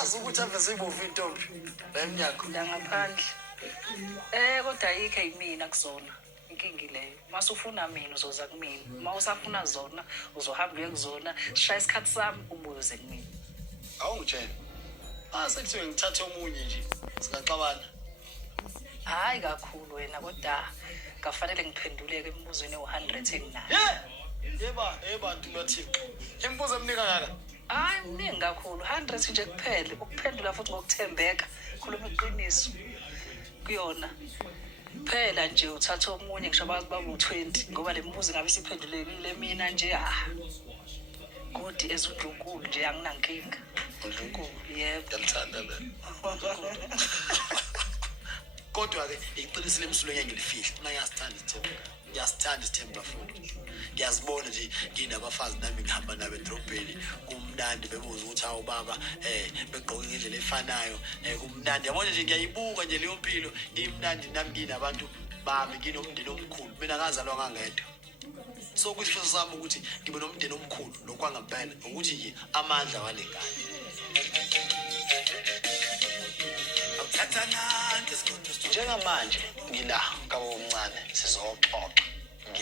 Yazi ukuthi ave sibovu intombi lemnyaka la ngaphandle. Kodwa ayikho yimina kuzona. Inkingi leyo. Mase ufuna mina uzoza kumina. Uma usafuna zona uzohamba uye kuzona. Shaya isikhathi sami ubuze kumina. awungitshela sekuthiwe ngithathe omunye nje singaxabana. Hayi kakhulu wena kodwa kafanele ngiphenduleke emibuzweni e100 enginayo. Yeba ntumathixo. Imibuzo eminika ngaka. Hayi mningi kakhulu 100 nje kuphela. Ukuphendula futhi ngokuthembeka. Khuluma iqiniso kuyona. Phela nje uthatha omunye ngisho babu 20 ngoba le mibuzo ngabe siphendulekile mina nje Godi ezudlunkulu nje anginankinga. Udlunkulu. Yebo. Ngiyalithanda le. Kodwa ke iqiniso lemsulo ngeke ngilifihle. Mina ngiyasithanda isithembu. Ngiyasithanda isithembu bafowethu. Ngiyazibona nje nginabafazi nami ngihamba nabo edrobheni. Kumnandi bebuza ukuthi hawu baba begqoke ngendlela efanayo. Kumnandi. Yabona nje ngiyayibuka nje leyo mpilo. Imnandi nami nginabantu bami nginomndeni omkhulu. Mina ngazalwa ngangedwa. So kuthi futhi sami ukuthi ngibe nomndeni omkhulu lokwangempela ukuthi nje amandla walengane. Njengamanje ngila kabo omncane sizoxoxa